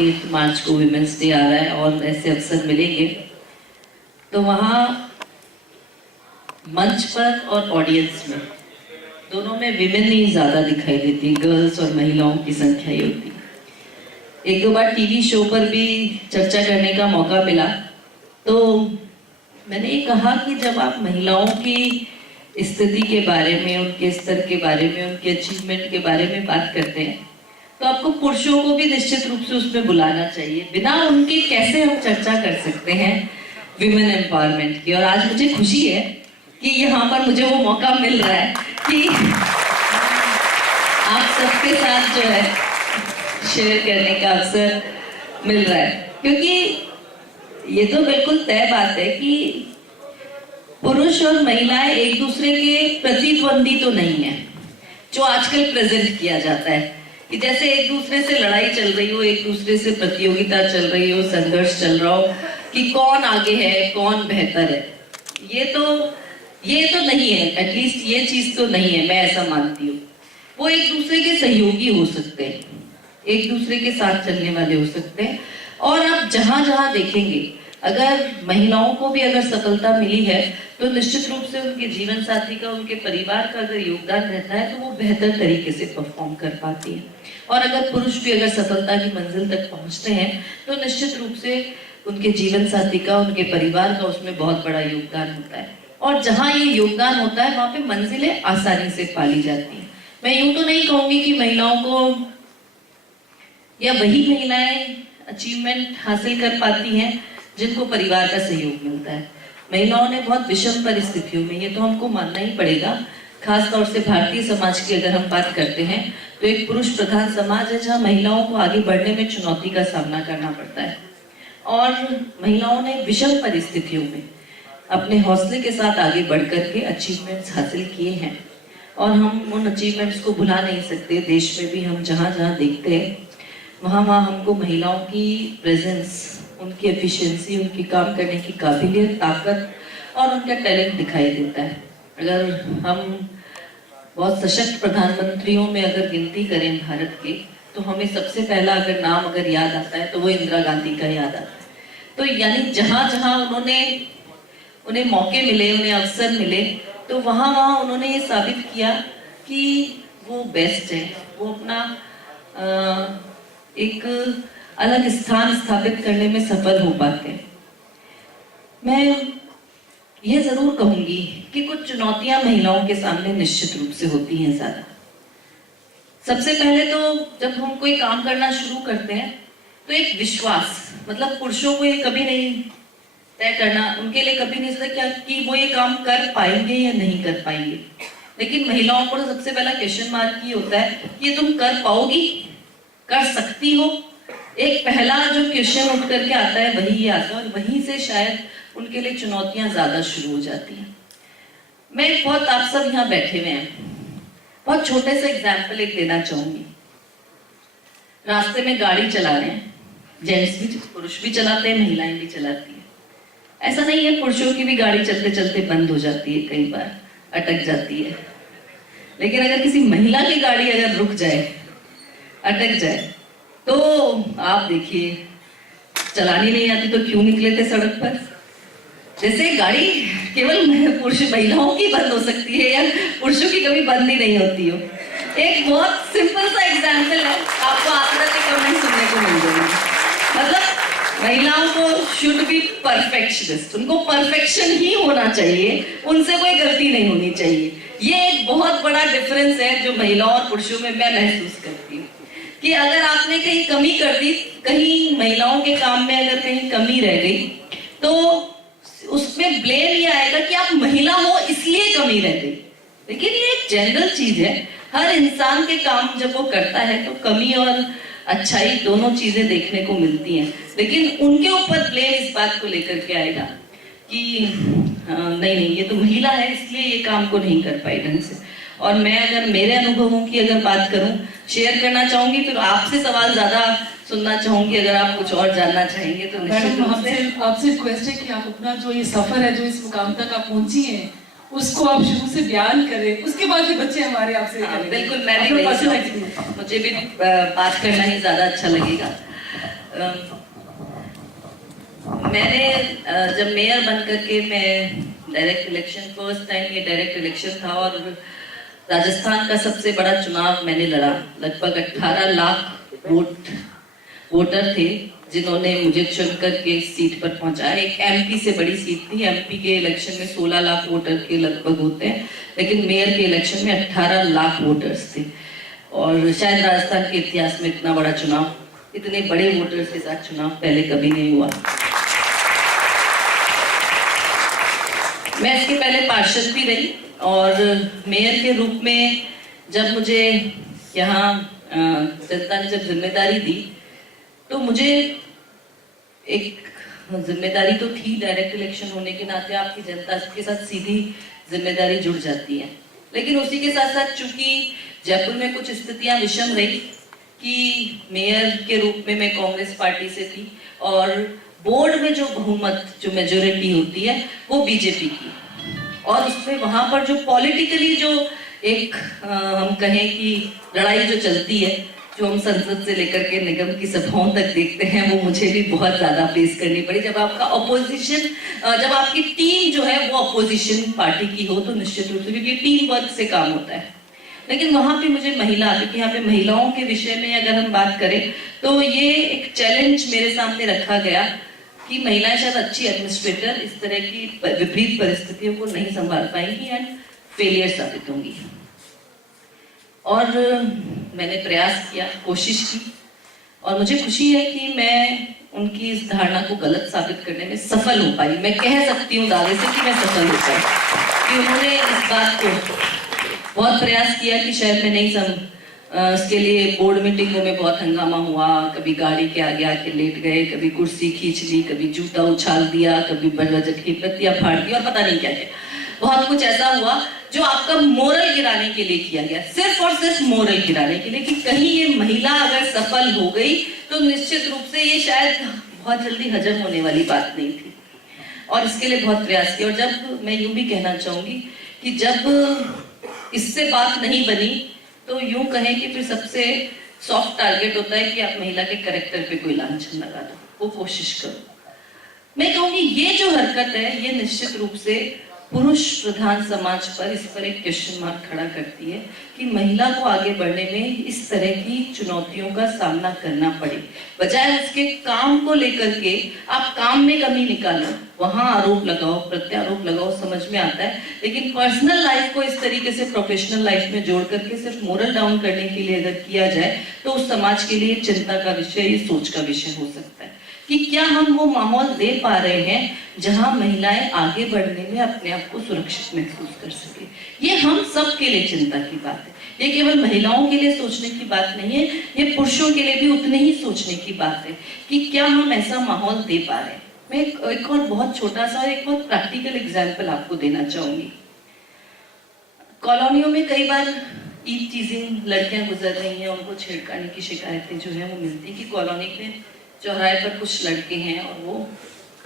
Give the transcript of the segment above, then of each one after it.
8 मार्च को women's day आ रहा है और ऐसे अवसर मिलेंगे तो वहाँ मंच पर और ऑडियंस में दोनों में विमेन ही ज़्यादा दिखाई देती, गर्ल्स और महिलाओं की संख्या ही होती। एक दो बार टीवी शो पर भी चर्चा करने का मौका मिला तो मैंने ये कहा कि जब आप महिलाओं की स्थिति के बारे में, उनके स्तर के बारे में, उनके अचीवमेंट के बारे में बात करते हैं तो आपको पुरुषों को भी निश्चित रूप से उसमें बुलाना चाहिए। बिना उनके कैसे हम चर्चा कर सकते हैं विमेन एम्पावरमेंट की। और आज मुझे खुशी है कि यहाँ पर मुझे वो मौका मिल रहा है कि आप सबके साथ जो है शेयर करने का अवसर मिल रहा है, क्योंकि ये तो बिल्कुल तय बात है कि पुरुष और महिलाएं एक दूसरे के प्रतिद्वंदी तो नहीं है, जो आजकल प्रेजेंट किया जाता है कि जैसे एक दूसरे से लड़ाई चल रही हो, एक दूसरे से प्रतियोगिता चल रही हो, संघर्ष चल रहा हो कि कौन आगे है, कौन बेहतर है। ये तो नहीं है, एटलीस्ट ये चीज तो नहीं है, मैं ऐसा मानती हूँ। वो एक दूसरे के सहयोगी हो सकते हैं, एक दूसरे के साथ चलने वाले हो सकते हैं। और आप जहां जहां देखेंगे, अगर महिलाओं को भी अगर सफलता मिली है तो निश्चित रूप से उनके जीवन साथी का, उनके परिवार का अगर योगदान रहता है तो वो बेहतर तरीके से परफॉर्म कर पाती है। और अगर पुरुष भी अगर सफलता की मंजिल तक पहुंचते हैं तो निश्चित रूप से उनके जीवन साथी का, उनके परिवार का उसमें बहुत बड़ा योगदान होता है। और जहाँ ये योगदान होता है वहाँ पे मंजिलें आसानी से पाली जाती हैं। मैं यूं तो नहीं कहूंगी कि महिलाओं को या वही महिलाएं अचीवमेंट हासिल कर पाती हैं जिनको परिवार का सहयोग मिलता है। महिलाओं ने बहुत विषम परिस्थितियों में, ये तो हमको मानना ही पड़ेगा, खास तौर से भारतीय समाज की अगर हम बात करते हैं तो एक पुरुष प्रधान समाज है जहाँ महिलाओं को आगे बढ़ने में चुनौती का सामना करना पड़ता है। और महिलाओं ने विषम परिस्थितियों में अपने हौसले के साथ आगे बढ़ करके अचीवमेंट्स हासिल किए हैं और हम उन अचीवमेंट्स को भुला नहीं सकते। देश में भी हम जहाँ जहाँ देखते हैं वहाँ हमको महिलाओं की प्रेजेंस, उनकी एफिशिएंसी, उनकी काम करने की काबिलियत, ताकत और उनका टैलेंट दिखाई देता है। अगर हम बहुत सशक्त प्रधानमंत्रियों में अगर गिनती करें भारत के, तो हमें सबसे पहला अगर नाम अगर याद आता है तो वो इंदिरा गांधी का याद आता है। तो यानी जहाँ जहाँ उन्हें मौके मिले, उन्हें अवसर मिले, तो वहाँ उन्होंने ये साबित किया कि वो बेस्ट है, वो अपना एक अलग स्थान स्थापित करने में सफल हो पाते हैं। मैं ये जरूर कहूंगी कि कुछ चुनौतियां महिलाओं के सामने निश्चित रूप से होती हैं ज्यादा। सबसे पहले तो जब हम कोई काम करना शुरू करते हैं तो एक विश्वास, मतलब पुरुषों को ये कभी नहीं तय करना, उनके लिए कभी नहीं सोचा क्या कि वो ये काम कर पाएंगे या नहीं कर पाएंगे। लेकिन महिलाओं को सबसे पहला क्वेश्चन मार्क ये होता है कि तुम कर पाओगी, कर सकती हो। एक पहला जो क्वेश्चन उठ करके आता है वही ये आता है और वहीं से शायद उनके लिए चुनौतियां ज्यादा शुरू हो जाती हैं। मैं बहुत, आप सब यहाँ बैठे हुए हैं, बहुत छोटे से एग्जाम्पल एक देना चाहूंगी। रास्ते में गाड़ी चला रहे हैं, जेंट्स भी, पुरुष भी चलाते हैं, महिलाएं भी चलाती हैं। ऐसा नहीं है, पुरुषों की भी गाड़ी चलते चलते बंद हो जाती है, कई बार अटक जाती है। लेकिन अगर किसी महिला की गाड़ी अगर रुक जाए, अटक जाए, तो आप देखिए, चलानी नहीं आती तो क्यों निकले थे सड़क पर। जैसे गाड़ी केवल पुरुष महिलाओं की बंद हो सकती है या पुरुषों की कभी बंद ही नहीं होती हो। एक बहुत सिंपल सा एग्जांपल है, आपको आंकड़ा के कमेंट सुनने को मिल जाएगा। मतलब महिलाओं को शुड बी परफेक्शनिस्ट, उनको परफेक्शन ही होना चाहिए, उनसे कोई गलती नहीं होनी चाहिए। ये एक बहुत बड़ा डिफरेंस है जो महिलाओं और पुरुषों में मैं महसूस करती हूँ कि अगर आपने कहीं कमी कर दी, कहीं महिलाओं के काम में अगर कहीं कमी रह गई तो उसमें ब्लेम ये आएगा कि आप महिला हो इसलिए कमी रह गई। लेकिन ये एक जनरल चीज है, हर इंसान के काम जब वो करता है तो कमी और अच्छाई दोनों चीजें देखने को मिलती हैं। लेकिन उनके ऊपर ब्लेम इस बात को लेकर के आएगा कि नहीं ये तो महिला है इसलिए ये काम को नहीं कर पाई ढंग से। और मैं अगर मेरे अनुभवों की अगर बात करूं, शेयर करना चाहूंगी, तो आपसे सवाल ज्यादा सुनना चाहूंगी। अगर आप कुछ और जानना चाहेंगे तो मैडम, आपसे रिक्वेस्ट है कि आप अपना जो ये सफर है, जो इस मुकाम तक आप पहुंची हैं, उसको आप शुरू से बयान करें, उसके बाद भी बच्चे हमारे आपसे बिल्कुल, मैं भी मुझे भी बात करना ही ज्यादा अच्छा लगेगा। मैंने जब मेयर बन करके मैं डायरेक्ट इलेक्शन, फर्स्ट टाइम ये डायरेक्ट इलेक्शन था और राजस्थान का सबसे बड़ा चुनाव मैंने लड़ा। लगभग 18 लाख वोटर थे जिन्होंने मुझे चुन करके सीट पर पहुंचाया। एक एमपी से बड़ी सीट थी। एमपी के इलेक्शन में 16 लाख वोटर के लगभग होते हैं, लेकिन मेयर के इलेक्शन में 18 लाख वोटर्स थे। और शायद राजस्थान के इतिहास में इतना बड़ा चुनाव, इतने बड़े वोटर्स के साथ चुनाव पहले कभी नहीं हुआ। मैं इसके पहले पार्षद भी रही और मेयर के रूप में जब मुझे यहाँ जनता ने जब जिम्मेदारी दी तो मुझे एक जिम्मेदारी तो थी, डायरेक्ट इलेक्शन होने के नाते आपकी जनता के साथ सीधी जिम्मेदारी जुड़ जाती है। लेकिन उसी के साथ साथ चूंकि जयपुर में कुछ स्थितियां विषम रही कि मेयर के रूप में मैं कांग्रेस पार्टी से थी और बोर्ड में जो बहुमत, जो मेजोरिटी होती है वो बीजेपी की, और उसमें वहां पर जो पॉलिटिकली जो एक हम कहें कि लड़ाई जो चलती है, जो हम संसद से लेकर के निगम की सभाओं तक देखते हैं, वो मुझे भी बहुत ज्यादा फेस करनी पड़ी। जब आपका ऑपोजिशन, जब आपकी टीम जो है वो ऑपोजिशन पार्टी की हो तो निश्चित रूप से, क्योंकि टीम वर्क से काम होता है। लेकिन वहां पे मुझे महिला, क्योंकि यहाँ पे महिलाओं के विषय में अगर हम बात करें तो ये एक चैलेंज मेरे सामने रखा गया कि महिलाएं शायद अच्छी एडमिनिस्ट्रेटर इस तरह की विपरीत परिस्थितियों को नहीं संभाल पाएंगी एंड फेलियर साबित होंगी। और मैंने प्रयास किया, कोशिश की, और मुझे खुशी है कि मैं उनकी इस धारणा को गलत साबित करने में सफल हो पाई। मैं कह सकती हूँ दावे से कि मैं सफल हो पाई, कि उन्होंने इस बात को बहुत प्रयास किया कि शायद मैं नहीं इसके लिए बोर्ड मीटिंगों में बहुत हंगामा हुआ, कभी गाड़ी के आगे आके लेट गए, कभी कुर्सी खींच ली, कभी जूता उछाल दिया, कभी बजट की पत्तियां फाड़ दी और पता नहीं क्या क्या। बहुत कुछ ऐसा हुआ जो आपका मोरल गिराने के लिए किया गया, सिर्फ और सिर्फ मोरल गिराने के लिए, कि कहीं ये महिला अगर सफल हो गई तो निश्चित रूप से ये शायद बहुत जल्दी हजम होने वाली बात नहीं थी। और इसके लिए बहुत प्रयास किया। और जब मैं यूं भी कहना चाहूंगी कि जब इससे बात नहीं बनी तो यूं कहें कि फिर सबसे सॉफ्ट टारगेट होता है कि आप महिला के कैरेक्टर पे कोई लांछन लगा दो, वो कोशिश करो। मैं कहूंगी ये जो हरकत है ये निश्चित रूप से पुरुष प्रधान समाज पर इस पर एक क्वेश्चन मार्क खड़ा करती है कि महिला को आगे बढ़ने में इस तरह की चुनौतियों का सामना करना पड़े। बजाय उसके काम को लेकर के आप काम में कमी निकालो, वहां आरोप लगाओ, प्रत्यारोप लगाओ, समझ में आता है, लेकिन पर्सनल लाइफ को इस तरीके से प्रोफेशनल लाइफ में जोड़ करके सिर्फ मोरल डाउन करने के लिए अगर किया जाए तो उस समाज के लिए चिंता का विषय, ये सोच का विषय हो सकता है कि क्या हम वो माहौल दे पा रहे हैं जहां महिलाएं आगे बढ़ने में अपने आप को सुरक्षित महसूस कर सके। ये हम सब के लिए चिंता की बात है। ये केवल महिलाओं के लिए सोचने की बात नहीं है, ये पुरुषों के लिए भी उतने ही सोचने की बात है कि क्या हम ऐसा माहौल दे पा रहे हैं। मैं एक और बहुत छोटा सा, एक बहुत प्रैक्टिकल एग्जाम्पल आपको देना चाहूंगी। कॉलोनियों में कई बार ईद टीजिंग लड़कियां गुजर रही हैं, उनको छेड़खानी की शिकायतें जो है वो मिलती है कि कॉलोनी में चौराहे पर कुछ लड़के हैं और वो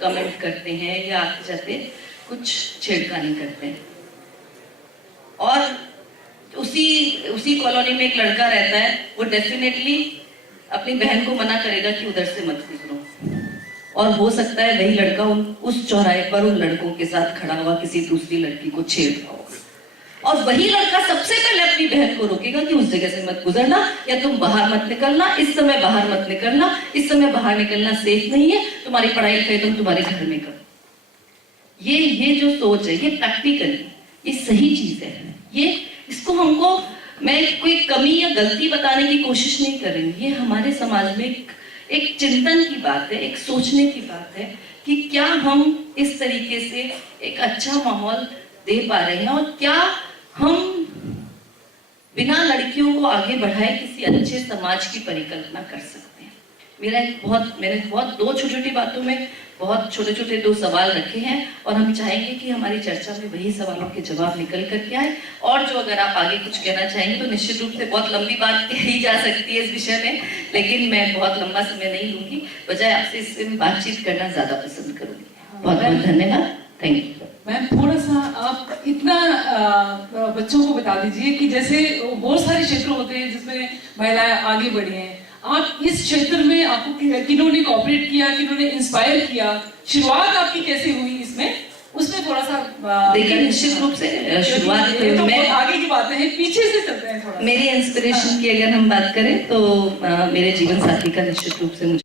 कमेंट करते हैं या आते जाते कुछ छेड़खानी करते हैं। और उसी कॉलोनी में एक लड़का रहता है, वो डेफिनेटली अपनी बहन को मना करेगा कि उधर से मत गुजरो, और हो सकता है वही लड़का उस चौराहे पर उन लड़कों के साथ खड़ा हुआ किसी दूसरी लड़की को छेड़ रहा होगा, और वही लड़का सबसे पहले अपनी बहन को रोकेगा कि उस जगह से मत गुजरना, या तुम बाहर मत निकलना, इस समय बाहर मत निकलना, इस समय बाहर निकलना सेफ नहीं है, तुम्हारी पढ़ाई लिखाई तुम तुम्हारे घर में करो। ये जो सोच है, ये प्रैक्टिकली ये सही चीज है। ये इसको हमको, मैं कोई कमी या गलती बताने की कोशिश नहीं कर रही हूँ, ये हमारे समाज में एक चिंतन की बात है, एक सोचने की बात है कि क्या हम इस तरीके से एक अच्छा माहौल दे पा रहे हैं, और क्या हम बिना लड़कियों को आगे बढ़ाए किसी अच्छे समाज की परिकल्पना कर सकते हैं। मैंने बहुत दो छोटी छोटी बातों में बहुत छोटे छोटे दो सवाल रखे हैं, और हम चाहेंगे कि हमारी चर्चा में वही सवालों के जवाब निकल करके आए। और जो अगर आप आगे कुछ कहना चाहेंगे तो निश्चित रूप से बहुत लंबी बात कही जा सकती है इस विषय में, लेकिन मैं बहुत लंबा समय नहीं लूंगी, बजाय आपसे इसमें बातचीत करना ज्यादा पसंद करूंगी। बहुत बहुत धन्यवाद, थैंक यू। मैम थोड़ा सा आप इतना बच्चों को बता दीजिए कि जैसे बहुत सारे क्षेत्र होते हैं जिसमें महिलाएं आगे बढ़ी हैं, आप इस क्षेत्र में आपको किन्होंने कोऑपरेट किया, किन्होंने इंस्पायर किया, शुरुआत आपकी कैसे हुई इसमें, उसमें थोड़ा सा देखिए निश्चित रूप से शुरुआत ये तो मैं बहुत आगे की बातें हैं, पीछे से चलते हैं थोड़ा। मेरी इंस्पिरेशन की अगर हम बात करें तो मेरे जीवन साथी का निश्चित रूप से मुझे